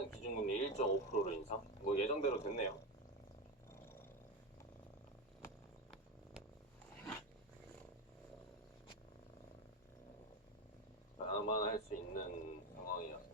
하는 기준금리 1.5%로 인상? 뭐 예정대로 됐네요. 감안할 수 있는 상황이었습니다.